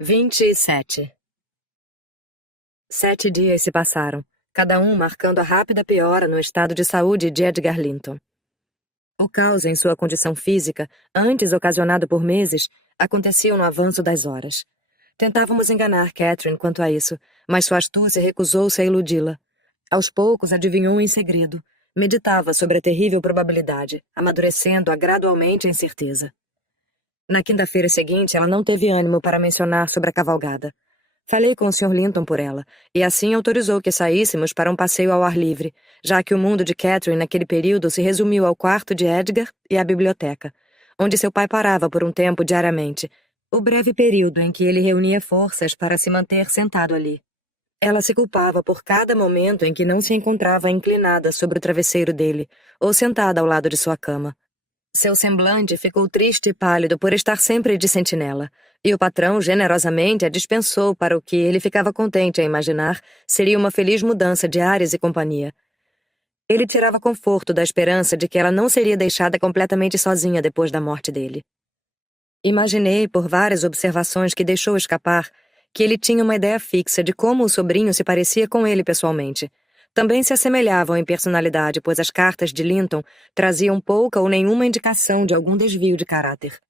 27. 7 dias se passaram, cada um marcando a rápida piora no estado de saúde de Edgar Linton. O caos em sua condição física, antes ocasionado por meses, acontecia no avanço das horas. Tentávamos enganar Catherine quanto a isso, mas sua astúcia recusou-se a iludi-la. Aos poucos adivinhou em segredo. Meditava sobre a terrível probabilidade, amadurecendo-a gradualmente em certeza. Na quinta-feira seguinte, ela não teve ânimo para mencionar sobre a cavalgada. Falei com o Sr. Linton por ela, e assim autorizou que saíssemos para um passeio ao ar livre, já que o mundo de Catherine naquele período se resumiu ao quarto de Edgar e à biblioteca, onde seu pai parava por um tempo diariamente, o breve período em que ele reunia forças para se manter sentado ali. Ela se culpava por cada momento em que não se encontrava inclinada sobre o travesseiro dele, ou sentada ao lado de sua cama. Seu semblante ficou triste e pálido por estar sempre de sentinela, e o patrão generosamente a dispensou para o que ele ficava contente a imaginar seria uma feliz mudança de ares e companhia. Ele tirava conforto da esperança de que ela não seria deixada completamente sozinha depois da morte dele. Imaginei, por várias observações que deixou escapar, que ele tinha uma ideia fixa de como o sobrinho se parecia com ele pessoalmente. Também se assemelhavam em personalidade, pois as cartas de Linton traziam pouca ou nenhuma indicação de algum desvio de caráter.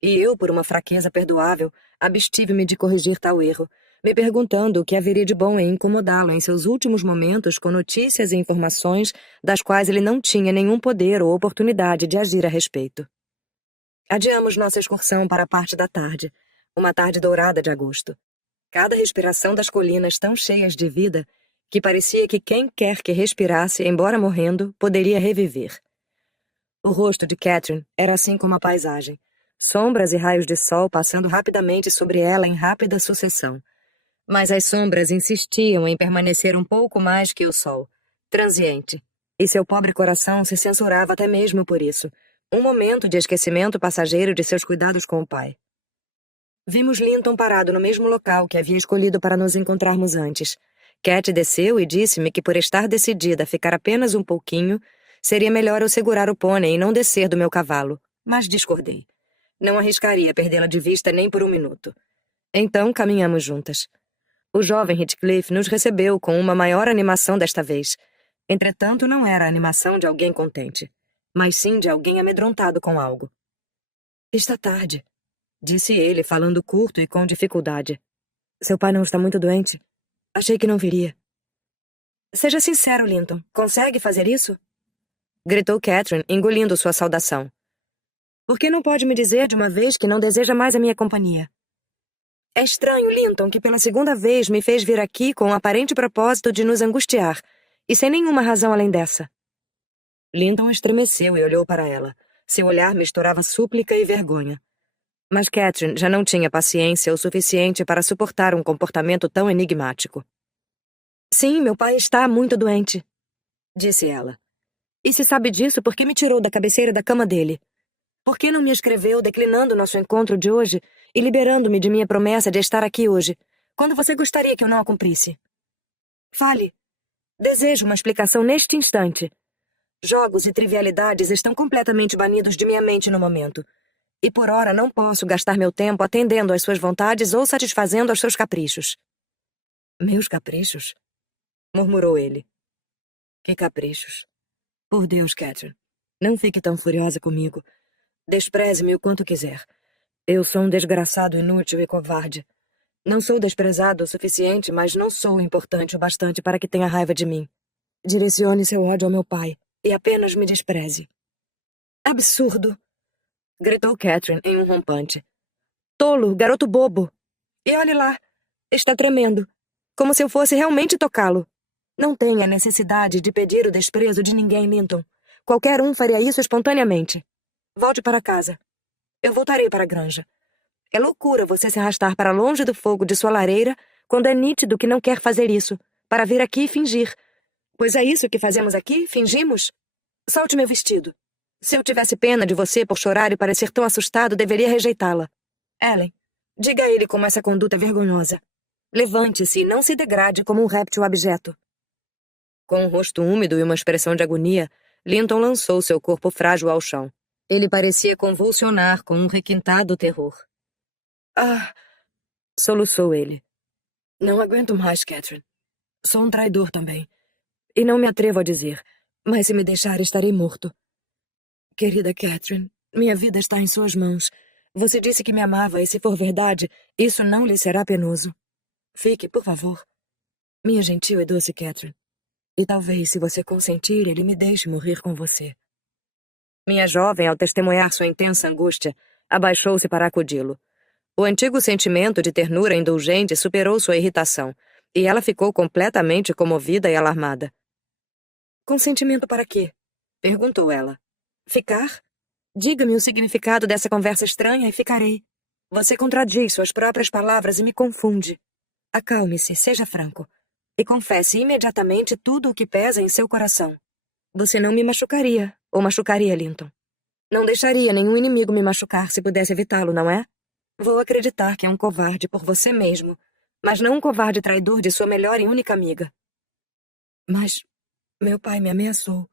E eu, por uma fraqueza perdoável, abstive-me de corrigir tal erro, me perguntando o que haveria de bom em incomodá-lo em seus últimos momentos com notícias e informações das quais ele não tinha nenhum poder ou oportunidade de agir a respeito. Adiamos nossa excursão para a parte da tarde, uma tarde dourada de agosto. Cada respiração das colinas tão cheias de vida que parecia que quem quer que respirasse, embora morrendo, poderia reviver. O rosto de Catherine era assim como a paisagem, sombras e raios de sol passando rapidamente sobre ela em rápida sucessão. Mas as sombras insistiam em permanecer um pouco mais que o sol, transiente, e seu pobre coração se censurava até mesmo por isso, um momento de esquecimento passageiro de seus cuidados com o pai. Vimos Linton parado no mesmo local que havia escolhido para nos encontrarmos antes. Cat desceu e disse-me que por estar decidida a ficar apenas um pouquinho, seria melhor eu segurar o pônei e não descer do meu cavalo, mas discordei. Não arriscaria perdê-la de vista nem por um minuto. Então caminhamos juntas. O jovem Heathcliff nos recebeu com uma maior animação desta vez. Entretanto, não era a animação de alguém contente, mas sim de alguém amedrontado com algo. Está tarde, disse ele, falando curto e com dificuldade. Seu pai não está muito doente? Achei que não viria. Seja sincero, Linton. Consegue fazer isso? Gritou Catherine, engolindo sua saudação. Por que não pode me dizer de uma vez que não deseja mais a minha companhia? É estranho, Linton, que pela segunda vez me fez vir aqui com o aparente propósito de nos angustiar, e sem nenhuma razão além dessa. Linton estremeceu e olhou para ela. Seu olhar misturava súplica e vergonha. Mas Catherine já não tinha paciência o suficiente para suportar um comportamento tão enigmático. Sim, meu pai está muito doente, disse ela. E se sabe disso, por que me tirou da cabeceira da cama dele? Por que não me escreveu declinando nosso encontro de hoje e liberando-me de minha promessa de estar aqui hoje, quando você gostaria que eu não a cumprisse? Fale. Desejo uma explicação neste instante. Jogos e trivialidades estão completamente banidos de minha mente no momento. E por ora não posso gastar meu tempo atendendo às suas vontades ou satisfazendo aos seus caprichos. Meus caprichos? Murmurou ele. Que caprichos? Por Deus, Catherine, não fique tão furiosa comigo. Despreze-me o quanto quiser. Eu sou um desgraçado inútil e covarde. Não sou desprezado o suficiente, mas não sou importante o bastante para que tenha raiva de mim. Direcione seu ódio ao meu pai e apenas me despreze. Absurdo! Gritou Catherine em um rompante. Tolo, garoto bobo! E olhe lá, está tremendo, como se eu fosse realmente tocá-lo. Não tem a necessidade de pedir o desprezo de ninguém, Linton. Qualquer um faria isso espontaneamente. Volte para casa. Eu voltarei para a granja. É loucura você se arrastar para longe do fogo de sua lareira quando é nítido que não quer fazer isso, para vir aqui e fingir. Pois é isso que fazemos aqui? Fingimos? Solte meu vestido. Se eu tivesse pena de você por chorar e parecer tão assustado, deveria rejeitá-la. Ellen, diga a ele como essa conduta é vergonhosa. Levante-se e não se degrade como um réptil abjeto. Com o rosto úmido e uma expressão de agonia, Linton lançou seu corpo frágil ao chão. Ele parecia convulsionar com um requintado terror. Ah! Soluçou ele. Não aguento mais, Catherine. Sou um traidor também. E não me atrevo a dizer, mas se me deixar estarei morto. Querida Catherine, minha vida está em suas mãos. Você disse que me amava e se for verdade, isso não lhe será penoso. Fique, por favor. Minha gentil e doce Catherine. E talvez, se você consentir, ele me deixe morrer com você. Minha jovem, ao testemunhar sua intensa angústia, abaixou-se para acudi-lo. O antigo sentimento de ternura indulgente superou sua irritação, e ela ficou completamente comovida e alarmada. Consentimento para quê? Perguntou ela. Ficar? Diga-me o significado dessa conversa estranha e ficarei. Você contradiz suas próprias palavras e me confunde. Acalme-se, seja franco. E confesse imediatamente tudo o que pesa em seu coração. Você não me machucaria, ou machucaria Linton. Não deixaria nenhum inimigo me machucar se pudesse evitá-lo, não é? Vou acreditar que é um covarde por você mesmo, mas não um covarde traidor de sua melhor e única amiga. Mas meu pai me ameaçou.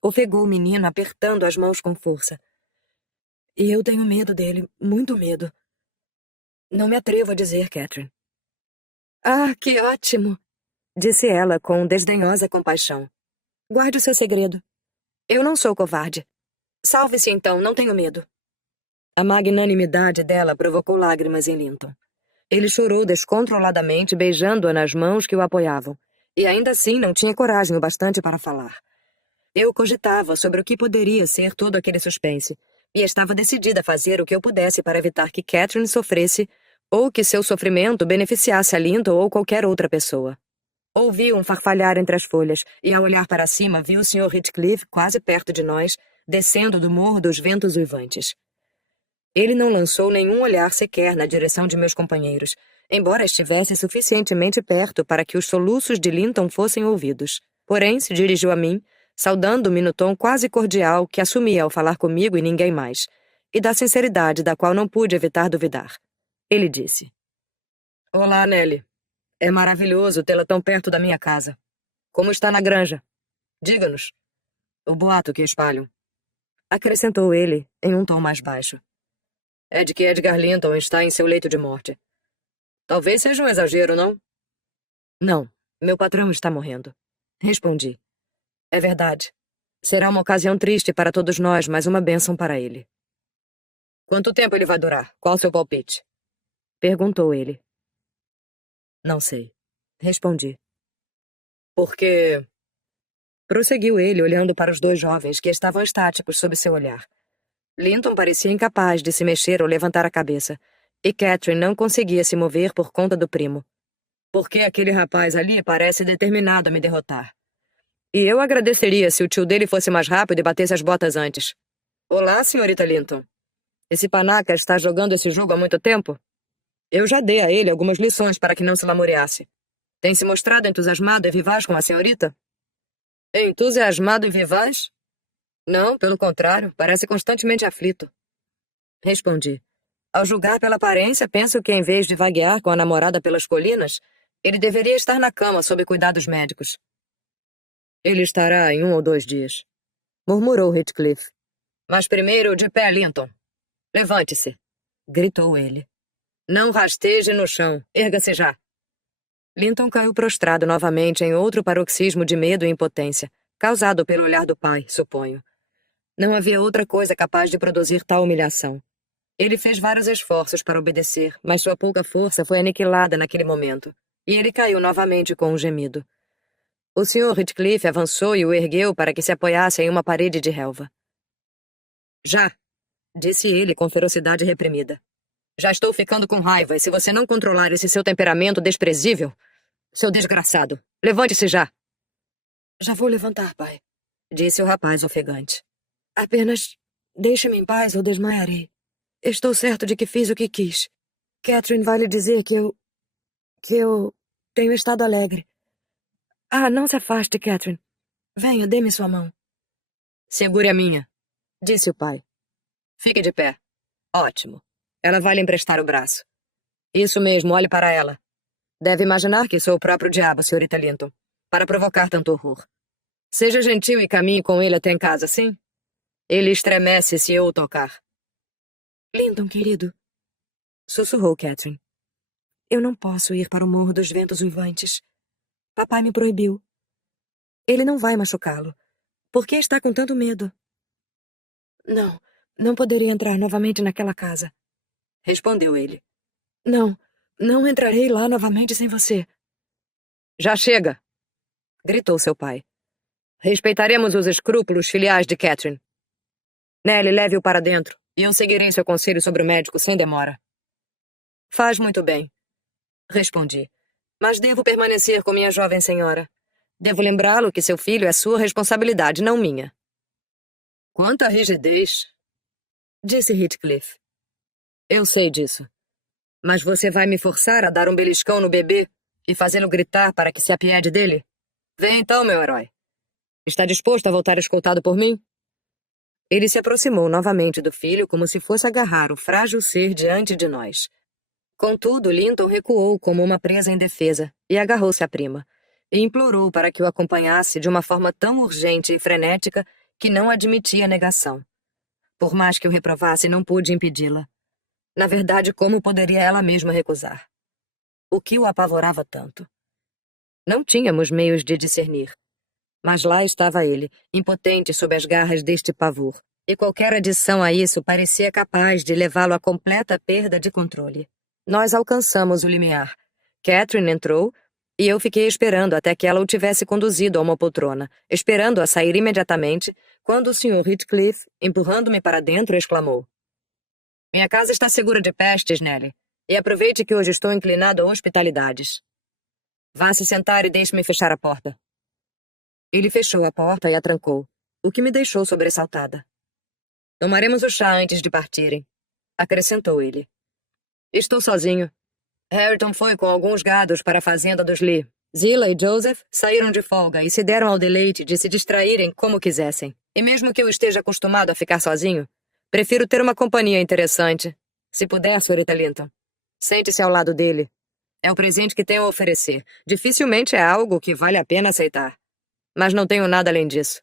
Ofegou o menino, apertando as mãos com força. E eu tenho medo dele, muito medo. Não me atrevo a dizer, Catherine. Ah, que ótimo! Disse ela com desdenhosa compaixão. Guarde o seu segredo. Eu não sou covarde. Salve-se então, não tenho medo. A magnanimidade dela provocou lágrimas em Linton. Ele chorou descontroladamente, beijando-a nas mãos que o apoiavam. E ainda assim não tinha coragem o bastante para falar. Eu cogitava sobre o que poderia ser todo aquele suspense, e estava decidida a fazer o que eu pudesse para evitar que Catherine sofresse ou que seu sofrimento beneficiasse a Linton ou qualquer outra pessoa. Ouvi um farfalhar entre as folhas, e ao olhar para cima vi o Sr. Heathcliff quase perto de nós, descendo do morro dos ventos uivantes. Ele não lançou nenhum olhar sequer na direção de meus companheiros, embora estivesse suficientemente perto para que os soluços de Linton fossem ouvidos. Porém, se dirigiu a mim, saudando-me no tom quase cordial que assumia ao falar comigo e ninguém mais, e da sinceridade da qual não pude evitar duvidar. Ele disse: Olá, Nelly. É maravilhoso tê-la tão perto da minha casa. Como está na granja? Diga-nos. O boato que espalham. Acrescentou ele, em um tom mais baixo. É de que Edgar Linton está em seu leito de morte. Talvez seja um exagero, não? Não, meu patrão está morrendo. Respondi. É verdade. Será uma ocasião triste para todos nós, mas uma bênção para ele. Quanto tempo ele vai durar? Qual seu palpite? Perguntou ele. Não sei. Respondi. Porque... Prosseguiu ele, olhando para os dois jovens, que estavam estáticos sob seu olhar. Linton parecia incapaz de se mexer ou levantar a cabeça, e Catherine não conseguia se mover por conta do primo. Porque aquele rapaz ali parece determinado a me derrotar. E eu agradeceria se o tio dele fosse mais rápido e batesse as botas antes. Olá, senhorita Linton. Esse panaca está jogando esse jogo há muito tempo? Eu já dei a ele algumas lições para que não se lamoreasse. Tem se mostrado entusiasmado e vivaz com a senhorita? Entusiasmado e vivaz? Não, pelo contrário, parece constantemente aflito. Respondi. Ao julgar pela aparência, penso que em vez de vaguear com a namorada pelas colinas, ele deveria estar na cama sob cuidados médicos. Ele estará em 1 ou 2 dias, murmurou Heathcliff. Mas primeiro, de pé, Linton. Levante-se, gritou ele. Não rasteje no chão, erga-se já. Linton caiu prostrado novamente em outro paroxismo de medo e impotência, causado pelo olhar do pai, suponho. Não havia outra coisa capaz de produzir tal humilhação. Ele fez vários esforços para obedecer, mas sua pouca força foi aniquilada naquele momento, e ele caiu novamente com um gemido. O Sr. Heathcliff avançou e o ergueu para que se apoiasse em uma parede de relva. Já, disse ele com ferocidade reprimida. Já estou ficando com raiva, e se você não controlar esse seu temperamento desprezível... Seu desgraçado, levante-se já. Já vou levantar, pai, disse o rapaz ofegante. Apenas deixe-me em paz ou desmaiarei. Estou certo de que fiz o que quis. Catherine vai lhe dizer que eu tenho estado alegre. Ah, não se afaste, Catherine. Venha, dê-me sua mão. Segure a minha, disse o pai. Fique de pé. Ótimo. Ela vai lhe emprestar o braço. Isso mesmo, olhe para ela. Deve imaginar que sou o próprio diabo, senhorita Linton, para provocar tanto horror. Seja gentil e caminhe com ele até em casa, sim? Ele estremece se eu o tocar. Linton, querido, sussurrou Catherine. Eu não posso ir para o Morro dos Ventos Uivantes. Papai me proibiu. Ele não vai machucá-lo. Por que está com tanto medo? Não, não poderia entrar novamente naquela casa. Respondeu ele. Não, não entrarei lá novamente sem você. Já chega! Gritou seu pai. Respeitaremos os escrúpulos filiais de Catherine. Nelly, leve-o para dentro, e eu seguirei seu conselho sobre o médico sem demora. Faz muito bem, respondi. Mas devo permanecer com minha jovem senhora. Devo lembrá-lo que seu filho é sua responsabilidade, não minha. Quanta rigidez, disse Heathcliff. Eu sei disso. Mas você vai me forçar a dar um beliscão no bebê e fazê-lo gritar para que se apiede dele? Vem então, meu herói. Está disposto a voltar escoltado por mim? Ele se aproximou novamente do filho como se fosse agarrar o frágil ser diante de nós. Contudo, Linton recuou como uma presa indefesa e agarrou-se à prima, e implorou para que o acompanhasse de uma forma tão urgente e frenética que não admitia negação. Por mais que o reprovasse, não pude impedi-la. Na verdade, como poderia ela mesma recusar? O que o apavorava tanto? Não tínhamos meios de discernir. Mas lá estava ele, impotente sob as garras deste pavor, e qualquer adição a isso parecia capaz de levá-lo à completa perda de controle. Nós alcançamos o limiar. Catherine entrou, e eu fiquei esperando até que ela o tivesse conduzido a uma poltrona, esperando-a sair imediatamente, quando o Sr. Heathcliff, empurrando-me para dentro, exclamou. Minha casa está segura de pestes, Nelly, e aproveite que hoje estou inclinado a hospitalidades. Vá se sentar e deixe-me fechar a porta. Ele fechou a porta e a trancou, o que me deixou sobressaltada. Tomaremos o chá antes de partirem, acrescentou ele. Estou sozinho. Hareton foi com alguns gados para a fazenda dos Lee. Zillah e Joseph saíram de folga e se deram ao deleite de se distraírem como quisessem. E mesmo que eu esteja acostumado a ficar sozinho, prefiro ter uma companhia interessante. Se puder, Sr. Linton, sente-se ao lado dele. É o presente que tenho a oferecer. Dificilmente é algo que vale a pena aceitar. Mas não tenho nada além disso.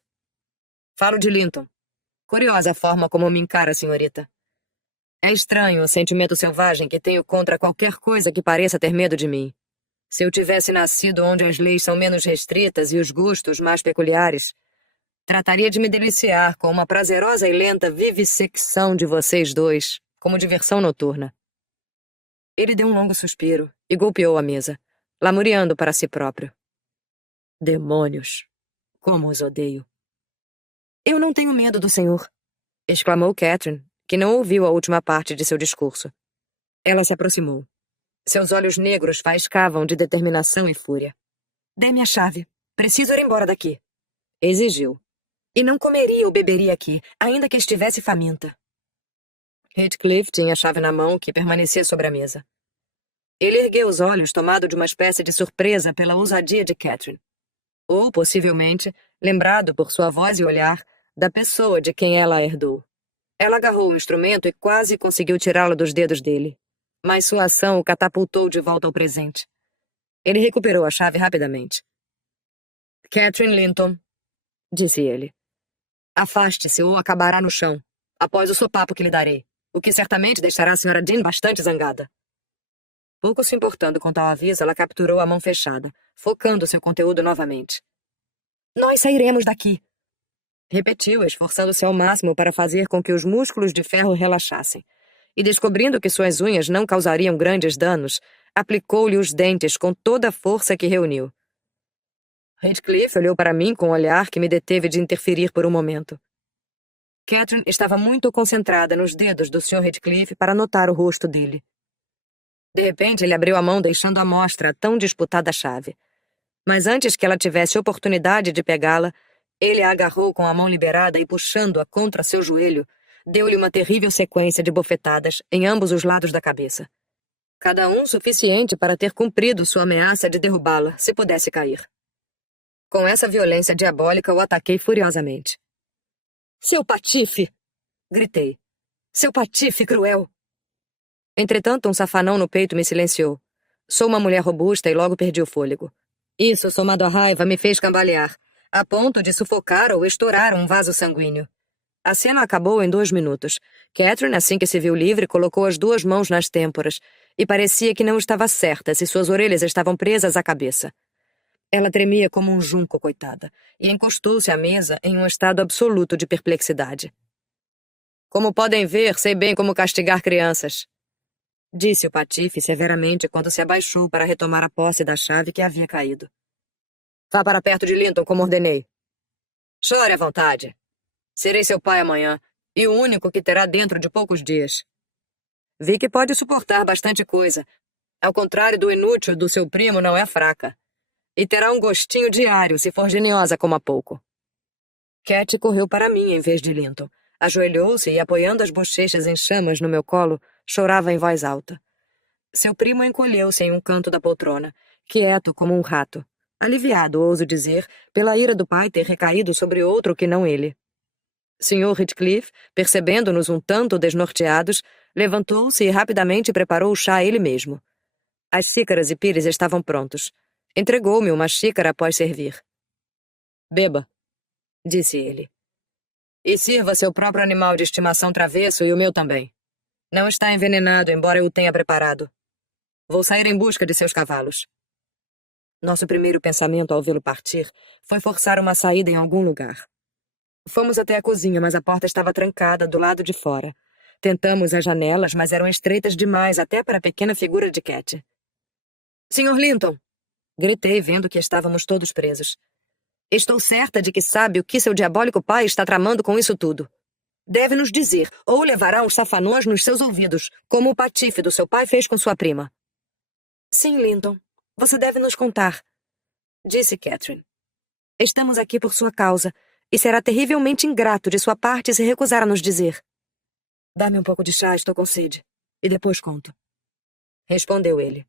Falo de Linton. Curiosa a forma como me encara, senhorita. É estranho o sentimento selvagem que tenho contra qualquer coisa que pareça ter medo de mim. Se eu tivesse nascido onde as leis são menos restritas e os gostos mais peculiares, trataria de me deliciar com uma prazerosa e lenta vivissecção de vocês dois, como diversão noturna. Ele deu um longo suspiro e golpeou a mesa, lamuriando para si próprio. Demônios! Como os odeio! Eu não tenho medo do senhor, exclamou Catherine, que não ouviu a última parte de seu discurso. Ela se aproximou. Seus olhos negros faiscavam de determinação e fúria. Dê-me a chave. Preciso ir embora daqui. Exigiu. E não comeria ou beberia aqui, ainda que estivesse faminta. Heathcliff tinha a chave na mão que permanecia sobre a mesa. Ele ergueu os olhos, tomado de uma espécie de surpresa pela ousadia de Catherine. Ou, possivelmente, lembrado por sua voz e olhar, da pessoa de quem ela a herdou. Ela agarrou o instrumento e quase conseguiu tirá-lo dos dedos dele. Mas sua ação o catapultou de volta ao presente. Ele recuperou a chave rapidamente. Catherine Linton, disse ele. Afaste-se ou acabará no chão, após o sopapo que lhe darei, o que certamente deixará a Sra. Dean bastante zangada. Pouco se importando com tal aviso, ela capturou a mão fechada, focando seu conteúdo novamente. Nós sairemos daqui, repetiu, esforçando-se ao máximo para fazer com que os músculos de ferro relaxassem. E descobrindo que suas unhas não causariam grandes danos, aplicou-lhe os dentes com toda a força que reuniu. Heathcliff olhou para mim com um olhar que me deteve de interferir por um momento. Catherine estava muito concentrada nos dedos do Sr. Heathcliff para notar o rosto dele. De repente, ele abriu a mão deixando à mostra a tão disputada chave. Mas antes que ela tivesse oportunidade de pegá-la, ele a agarrou com a mão liberada e, puxando-a contra seu joelho, deu-lhe uma terrível sequência de bofetadas em ambos os lados da cabeça. Cada um suficiente para ter cumprido sua ameaça de derrubá-la, se pudesse cair. Com essa violência diabólica, o ataquei furiosamente. Seu patife! Gritei. Seu patife cruel! Entretanto, um safanão no peito me silenciou. Sou uma mulher robusta e logo perdi o fôlego. Isso, somado à raiva, me fez cambalear, a ponto de sufocar ou estourar um vaso sanguíneo. A cena acabou em 2 minutos. Catherine, assim que se viu livre, colocou as 2 mãos nas têmporas e parecia que não estava certa se suas orelhas estavam presas à cabeça. Ela tremia como um junco, coitada, e encostou-se à mesa em um estado absoluto de perplexidade. Como podem ver, sei bem como castigar crianças, disse o patife severamente quando se abaixou para retomar a posse da chave que havia caído. Vá para perto de Linton, como ordenei. Chore à vontade. Serei seu pai amanhã, e o único que terá dentro de poucos dias. Vi que pode suportar bastante coisa. Ao contrário do inútil do seu primo, não é fraca. E terá um gostinho diário se for geniosa como há pouco. Cat correu para mim em vez de Linton. Ajoelhou-se e, apoiando as bochechas em chamas no meu colo, chorava em voz alta. Seu primo encolheu-se em um canto da poltrona, quieto como um rato. Aliviado, ouso dizer, pela ira do pai ter recaído sobre outro que não ele. Sr. Heathcliff, percebendo-nos um tanto desnorteados, levantou-se e rapidamente preparou o chá ele mesmo. As xícaras e pires estavam prontos. Entregou-me uma xícara após servir. Beba, disse ele. E sirva seu próprio animal de estimação travesso e o meu também. Não está envenenado, embora eu o tenha preparado. Vou sair em busca de seus cavalos. Nosso primeiro pensamento ao vê-lo partir foi forçar uma saída em algum lugar. Fomos até a cozinha, mas a porta estava trancada do lado de fora. Tentamos as janelas, mas eram estreitas demais até para a pequena figura de Cat. Sr. Linton! Gritei, vendo que estávamos todos presos. Estou certa de que sabe o que seu diabólico pai está tramando com isso tudo. Deve nos dizer, ou levará uns safanões nos seus ouvidos, como o patife do seu pai fez com sua prima. Sim, Linton. Você deve nos contar, disse Catherine. Estamos aqui por sua causa, e será terrivelmente ingrato de sua parte se recusar a nos dizer. Dá-me um pouco de chá, estou com sede, e depois conto. Respondeu ele.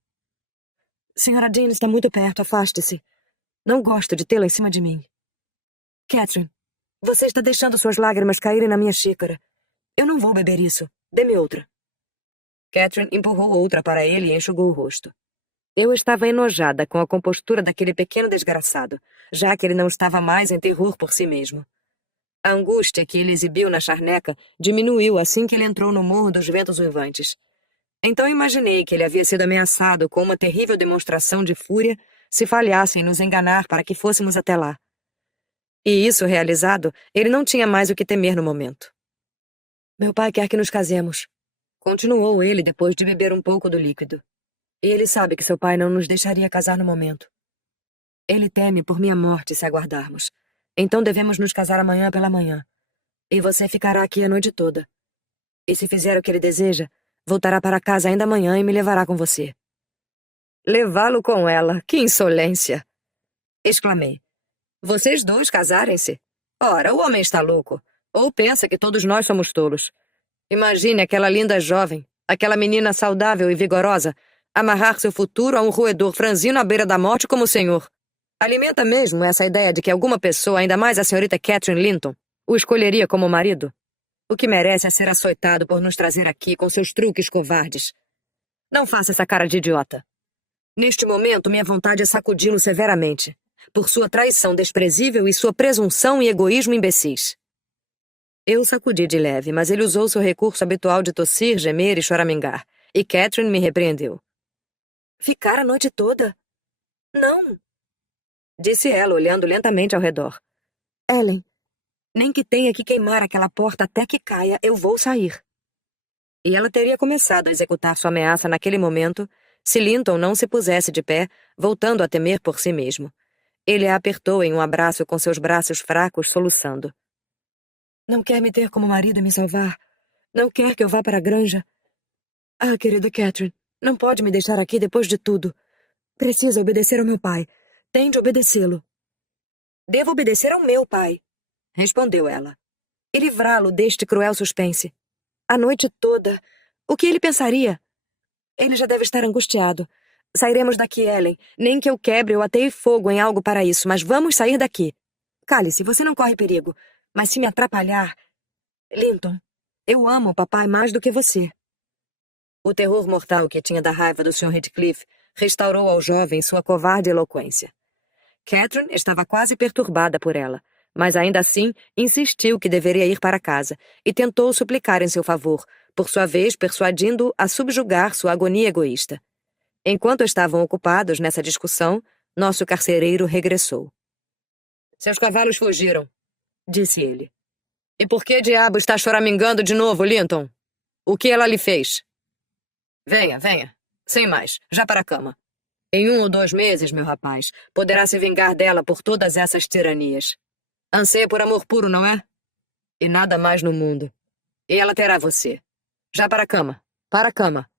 Senhora Dean está muito perto, afaste-se. Não gosto de tê-la em cima de mim. Catherine, você está deixando suas lágrimas caírem na minha xícara. Eu não vou beber isso. Dê-me outra. Catherine empurrou outra para ele e enxugou o rosto. Eu estava enojada com a compostura daquele pequeno desgraçado, já que ele não estava mais em terror por si mesmo. A angústia que ele exibiu na charneca diminuiu assim que ele entrou no Morro dos Ventos Uivantes. Então imaginei que ele havia sido ameaçado com uma terrível demonstração de fúria se falhassem nos enganar para que fôssemos até lá. E isso realizado, ele não tinha mais o que temer no momento. Meu pai quer que nos casemos, continuou ele depois de beber um pouco do líquido. E ele sabe que seu pai não nos deixaria casar no momento. Ele teme por minha morte se aguardarmos. Então devemos nos casar amanhã pela manhã. E você ficará aqui a noite toda. E se fizer o que ele deseja, voltará para casa ainda amanhã e me levará com você. Levá-lo com ela? Que insolência! Exclamei. Vocês dois casarem-se? Ora, o homem está louco. Ou pensa que todos nós somos tolos. Imagine aquela linda jovem, aquela menina saudável e vigorosa, amarrar seu futuro a um roedor franzino à beira da morte como o senhor. Alimenta mesmo essa ideia de que alguma pessoa, ainda mais a senhorita Catherine Linton, o escolheria como marido? O que merece é ser açoitado por nos trazer aqui com seus truques covardes. Não faça essa cara de idiota. Neste momento, minha vontade é sacudi-lo severamente, por sua traição desprezível e sua presunção e egoísmo imbecis. Eu sacudi de leve, mas ele usou seu recurso habitual de tossir, gemer e choramingar, e Catherine me repreendeu. Ficar a noite toda? Não, disse ela, olhando lentamente ao redor. Ellen, nem que tenha que queimar aquela porta até que caia, eu vou sair. E ela teria começado a executar sua ameaça naquele momento, se Linton não se pusesse de pé, voltando a temer por si mesmo. Ele a apertou em um abraço com seus braços fracos, soluçando. Não quer me ter como marido e me salvar? Não quer que eu vá para a granja? Ah, querida Catherine, não pode me deixar aqui depois de tudo. Precisa obedecer ao meu pai. Tem de obedecê-lo. Devo obedecer ao meu pai, respondeu ela, e livrá-lo deste cruel suspense. A noite toda. O que ele pensaria? Ele já deve estar angustiado. Sairemos daqui, Ellen. Nem que eu quebre ou ateie fogo em algo para isso, mas vamos sair daqui. Cale-se, você não corre perigo. Mas se me atrapalhar... Linton, eu amo o papai mais do que você. O terror mortal que tinha da raiva do Sr. Heathcliff restaurou ao jovem sua covarde eloquência. Catherine estava quase perturbada por ela, mas ainda assim insistiu que deveria ir para casa e tentou suplicar em seu favor, por sua vez persuadindo-o a subjugar sua agonia egoísta. Enquanto estavam ocupados nessa discussão, nosso carcereiro regressou. Seus cavalos fugiram, disse ele. E por que diabo está choramingando de novo, Linton? O que ela lhe fez? Venha, venha. Sem mais, já para a cama. Em 1 ou 2 meses, meu rapaz, poderá se vingar dela por todas essas tiranias. Anseia por amor puro, não é? E nada mais no mundo. E ela terá você. Já para a cama. Para a cama.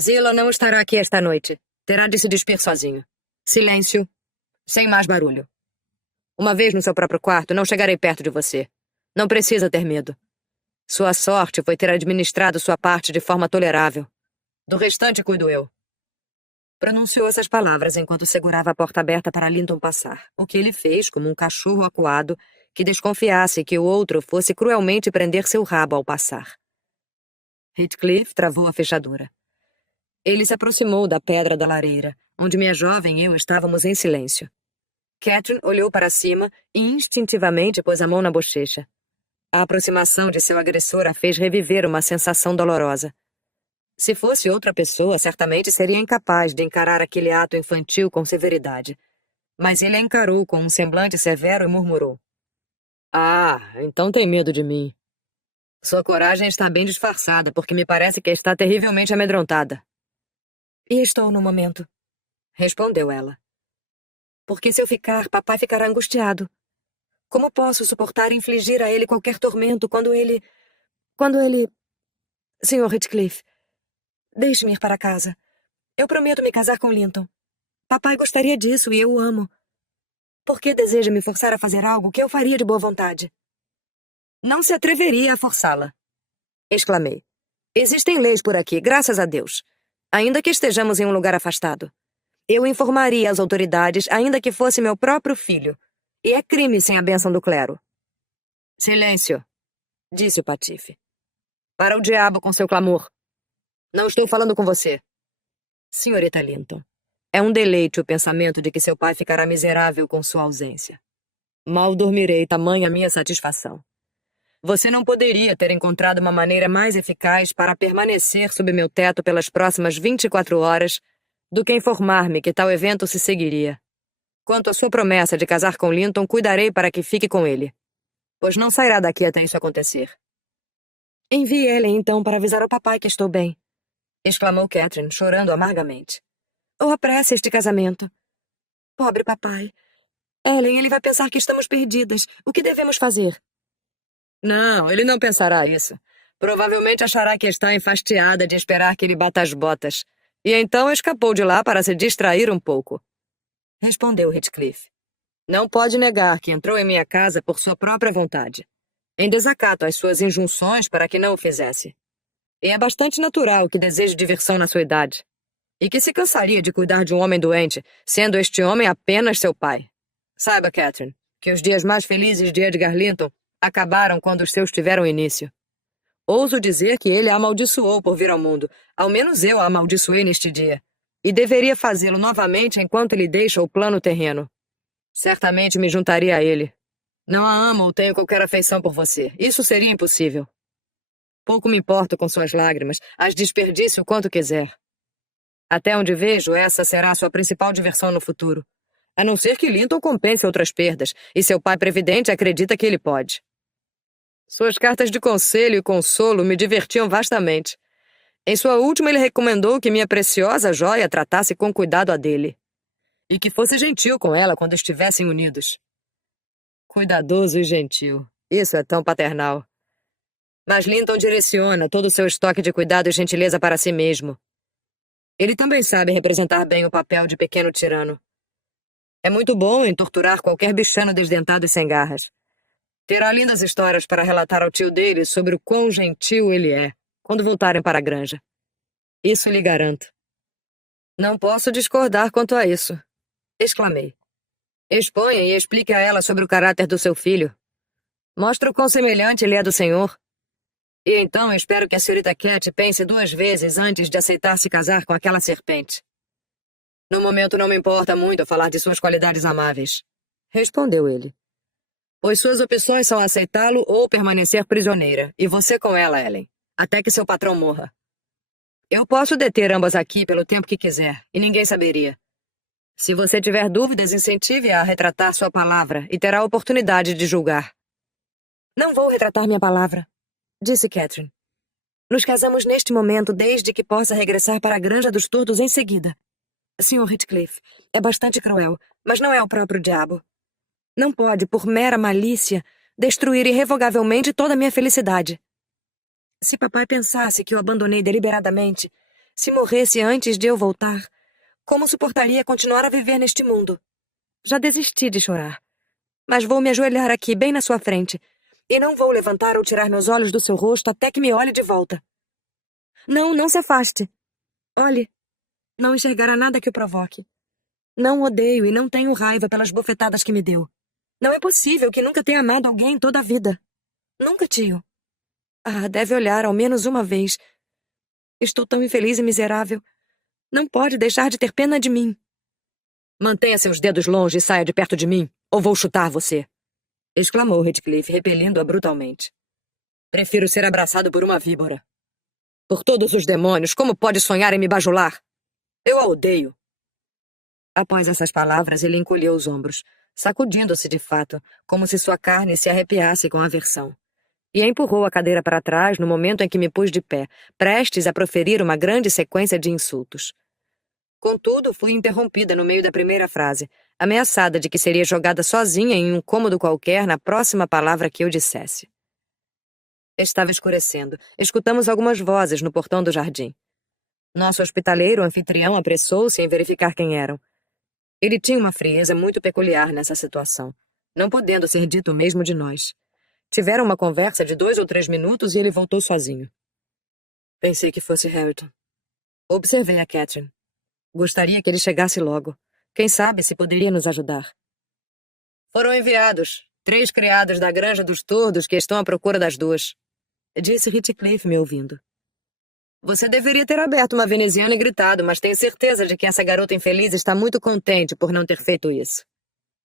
Zila não estará aqui esta noite. Terá de se despir sozinho. Silêncio. Sem mais barulho. Uma vez no seu próprio quarto, não chegarei perto de você. Não precisa ter medo. Sua sorte foi ter administrado sua parte de forma tolerável. Do restante cuido eu. Pronunciou essas palavras enquanto segurava a porta aberta para Linton passar, o que ele fez como um cachorro acuado que desconfiasse que o outro fosse cruelmente prender seu rabo ao passar. Heathcliff travou a fechadura. Ele se aproximou da pedra da lareira, onde minha jovem e eu estávamos em silêncio. Catherine olhou para cima e instintivamente pôs a mão na bochecha. A aproximação de seu agressor a fez reviver uma sensação dolorosa. Se fosse outra pessoa, certamente seria incapaz de encarar aquele ato infantil com severidade. Mas ele a encarou com um semblante severo e murmurou. Ah, então tem medo de mim. Sua coragem está bem disfarçada, porque me parece que está terrivelmente amedrontada. E estou no momento, respondeu ela. Porque se eu ficar, papai ficará angustiado. Como posso suportar infligir a ele qualquer tormento quando ele... Sr. Heathcliff, deixe-me ir para casa. Eu prometo me casar com Linton. Papai gostaria disso e eu o amo. Por que deseja me forçar a fazer algo que eu faria de boa vontade? Não se atreveria a forçá-la, exclamei. Existem leis por aqui, graças a Deus. Ainda que estejamos em um lugar afastado. Eu informaria as autoridades, ainda que fosse meu próprio filho. E é crime sem a bênção do clero. Silêncio, disse o patife. Para o diabo com seu clamor. Não estou falando com você. Senhorita Linton, é um deleite o pensamento de que seu pai ficará miserável com sua ausência. Mal dormirei, tamanha minha satisfação. Você não poderia ter encontrado uma maneira mais eficaz para permanecer sob meu teto pelas próximas 24 horas do que informar-me que tal evento se seguiria. Quanto à sua promessa de casar com Linton, cuidarei para que fique com ele, pois não sairá daqui até isso acontecer. Envie Ellen, então, para avisar ao papai que estou bem, exclamou Catherine, chorando amargamente. Ou apresse este casamento. Pobre papai. Ellen, ele vai pensar que estamos perdidas. O que devemos fazer? Não, ele não pensará isso. Provavelmente achará que está enfastiada de esperar que ele bata as botas. E então escapou de lá para se distrair um pouco. Respondeu Heathcliff. Não pode negar que entrou em minha casa por sua própria vontade, em desacato às suas injunções para que não o fizesse. E é bastante natural que deseje diversão na sua idade. E que se cansaria de cuidar de um homem doente, sendo este homem apenas seu pai. Saiba, Catherine, que os dias mais felizes de Edgar Linton acabaram quando os seus tiveram início. Ouso dizer que ele a amaldiçoou por vir ao mundo. Ao menos eu a amaldiçoei neste dia. E deveria fazê-lo novamente enquanto ele deixa o plano terreno. Certamente me juntaria a ele. Não a amo ou tenho qualquer afeição por você. Isso seria impossível. Pouco me importo com suas lágrimas. As desperdice o quanto quiser. Até onde vejo, essa será a sua principal diversão no futuro. A não ser que Linton compense outras perdas, e seu pai previdente acredita que ele pode. Suas cartas de conselho e consolo me divertiam vastamente. Em sua última, ele recomendou que minha preciosa joia tratasse com cuidado a dele. E que fosse gentil com ela quando estivessem unidos. Cuidadoso e gentil. Isso é tão paternal. Mas Linton direciona todo o seu estoque de cuidado e gentileza para si mesmo. Ele também sabe representar bem o papel de pequeno tirano. É muito bom em torturar qualquer bichano desdentado e sem garras. Terá lindas histórias para relatar ao tio dele sobre o quão gentil ele é, quando voltarem para a granja. Isso lhe garanto. Não posso discordar quanto a isso, exclamei. Exponha e explique a ela sobre o caráter do seu filho. Mostre o quão semelhante ele é do senhor. E então espero que a senhorita Cat pense 2 vezes antes de aceitar se casar com aquela serpente. No momento não me importa muito falar de suas qualidades amáveis, respondeu ele. Pois suas opções são aceitá-lo ou permanecer prisioneira, e você com ela, Ellen. Até que seu patrão morra. Eu posso deter ambas aqui pelo tempo que quiser, e ninguém saberia. Se você tiver dúvidas, incentive-a a retratar sua palavra e terá a oportunidade de julgar. Não vou retratar minha palavra, disse Catherine. Nos casamos neste momento desde que possa regressar para a Granja dos Tordos em seguida. Sr. Heathcliff, é bastante cruel, mas não é o próprio diabo. Não pode, por mera malícia, destruir irrevogavelmente toda a minha felicidade. Se papai pensasse que o abandonei deliberadamente, se morresse antes de eu voltar, como suportaria continuar a viver neste mundo? Já desisti de chorar. Mas vou me ajoelhar aqui, bem na sua frente, e não vou levantar ou tirar meus olhos do seu rosto até que me olhe de volta. Não, não se afaste. Olhe, não enxergará nada que o provoque. Não odeio e não tenho raiva pelas bofetadas que me deu. Não é possível que nunca tenha amado alguém em toda a vida. Nunca, tio. Ah, deve olhar ao menos uma vez. Estou tão infeliz e miserável. Não pode deixar de ter pena de mim. Mantenha seus dedos longe e saia de perto de mim, ou vou chutar você, exclamou Heathcliff, repelindo-a brutalmente. Prefiro ser abraçado por uma víbora. Por todos os demônios, como pode sonhar em me bajular? Eu a odeio. Após essas palavras, ele encolheu os ombros, sacudindo-se de fato, como se sua carne se arrepiasse com aversão. E empurrou a cadeira para trás no momento em que me pus de pé, prestes a proferir uma grande sequência de insultos. Contudo, fui interrompida no meio da primeira frase, ameaçada de que seria jogada sozinha em um cômodo qualquer na próxima palavra que eu dissesse. Estava escurecendo. Escutamos algumas vozes no portão do jardim. Nosso hospitaleiro anfitrião apressou-se em verificar quem eram. Ele tinha uma frieza muito peculiar nessa situação, não podendo ser dito o mesmo de nós. Tiveram uma conversa de 2 ou 3 minutos e ele voltou sozinho. Pensei que fosse Hareton. Observei a Catherine. Gostaria que ele chegasse logo. Quem sabe se poderia nos ajudar. Foram enviados 3 criados da Granja dos Tordos que estão à procura das 2. Disse Heathcliff me ouvindo. Você deveria ter aberto uma veneziana e gritado, mas tenho certeza de que essa garota infeliz está muito contente por não ter feito isso.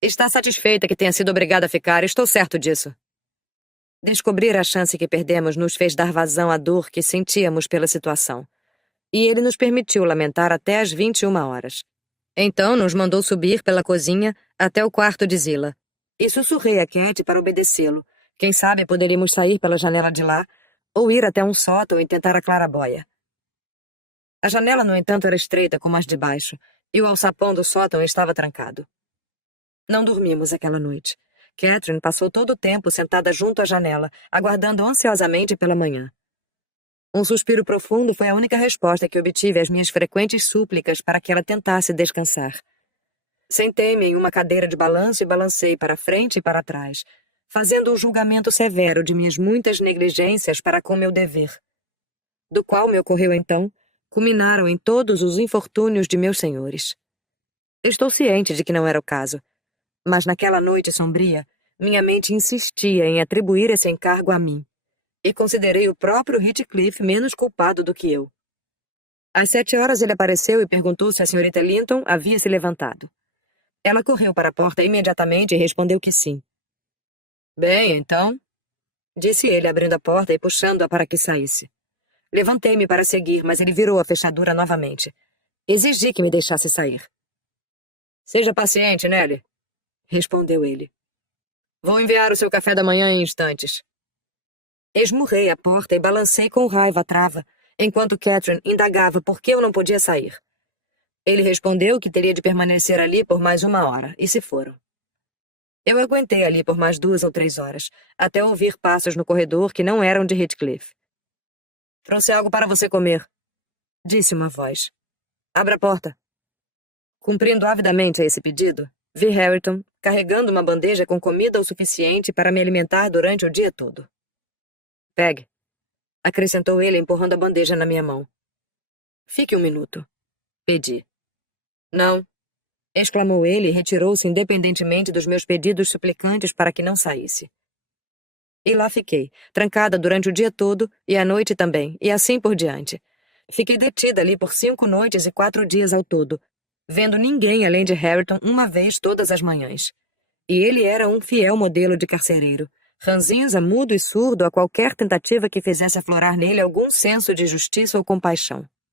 Está satisfeita que tenha sido obrigada a ficar, estou certo disso. Descobrir a chance que perdemos nos fez dar vazão à dor que sentíamos pela situação. E ele nos permitiu lamentar até às 21 horas. Então nos mandou subir pela cozinha até o quarto de Zillah. E sussurrei a Cat para obedecê-lo. Quem sabe poderíamos sair pela janela de lá, ou ir até um sótão e tentar a claraboia. A janela, no entanto, era estreita como as de baixo, e o alçapão do sótão estava trancado. Não dormimos aquela noite. Catherine passou todo o tempo sentada junto à janela, aguardando ansiosamente pela manhã. Um suspiro profundo foi a única resposta que obtive às minhas frequentes súplicas para que ela tentasse descansar. Sentei-me em uma cadeira de balanço e balancei para frente e para trás, fazendo um julgamento severo de minhas muitas negligências para com meu dever, do qual me ocorreu então, culminaram em todos os infortúnios de meus senhores. Estou ciente de que não era o caso, mas naquela noite sombria, minha mente insistia em atribuir esse encargo a mim, e considerei o próprio Heathcliff menos culpado do que eu. Às 7 horas ele apareceu e perguntou se a senhorita Linton havia se levantado. Ela correu para a porta imediatamente e respondeu que sim. Bem, então, disse ele abrindo a porta e puxando-a para que saísse. Levantei-me para seguir, mas ele virou a fechadura novamente. Exigi que me deixasse sair. Seja paciente, Nelly, respondeu ele. Vou enviar o seu café da manhã em instantes. Esmurrei a porta e balancei com raiva a trava, enquanto Catherine indagava por que eu não podia sair. Ele respondeu que teria de permanecer ali por mais 1 hora, e se foram. Eu aguentei ali por mais 2 ou 3 horas, até ouvir passos no corredor que não eram de Heathcliff. Trouxe algo para você comer, disse uma voz. Abra a porta. Cumprindo avidamente a esse pedido, vi Hareton carregando uma bandeja com comida o suficiente para me alimentar durante o dia todo. Pegue, acrescentou ele empurrando a bandeja na minha mão. Fique 1 minuto, pedi. Não, exclamou ele e retirou-se independentemente dos meus pedidos suplicantes para que não saísse. E lá fiquei, trancada durante o dia todo e à noite também, e assim por diante. Fiquei detida ali por 5 noites e 4 dias ao todo, vendo ninguém além de Hareton uma vez todas as manhãs. E ele era um fiel modelo de carcereiro, Ranzinza mudo e surdo a qualquer tentativa que fizesse aflorar nele algum senso de justiça ou compaixão.